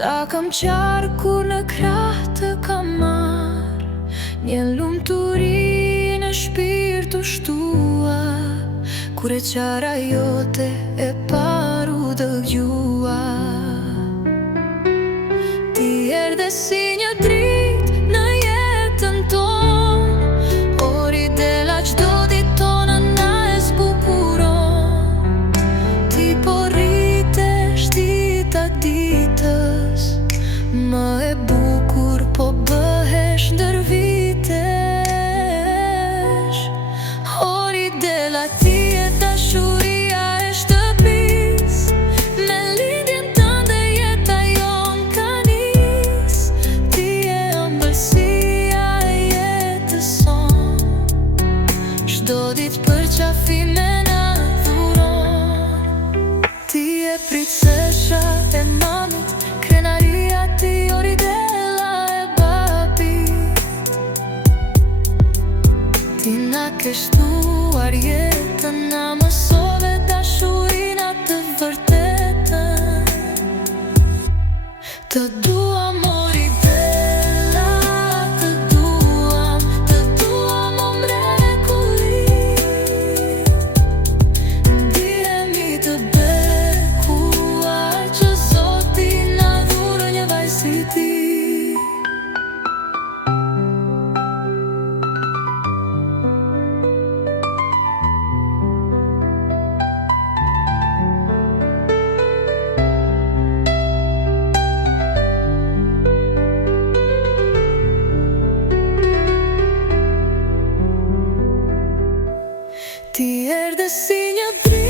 Sa kam qarë kur në krah të kam marr, një lumturi në shpirtu shtua, kur e qara jote e paru dëgjua. Ti erdhe si një dritë në jetën tonë, ori dela qdo ditë tona na e zbukuron. Ti po rritesh dita ditës, më e bukur po bëhesh ndër vitesh. Ori dela ti e dashuria e shtëpis, me lidhjen tënde jeta jon ka nis. Ti e ëmbëlsia e jetës son, çdo ditë për qafime na dhuron. Ti e princesha e mamit, krenaria ti ori dela e babit. Ti na ke shtuar jetën, na mësove dashurina të vërtetën. Të duam ori dela, të duam o mrekulli. Ndihemi të bekuar që Zoti na dhuroi një vajzë si ti. Ti erdhe si një dritë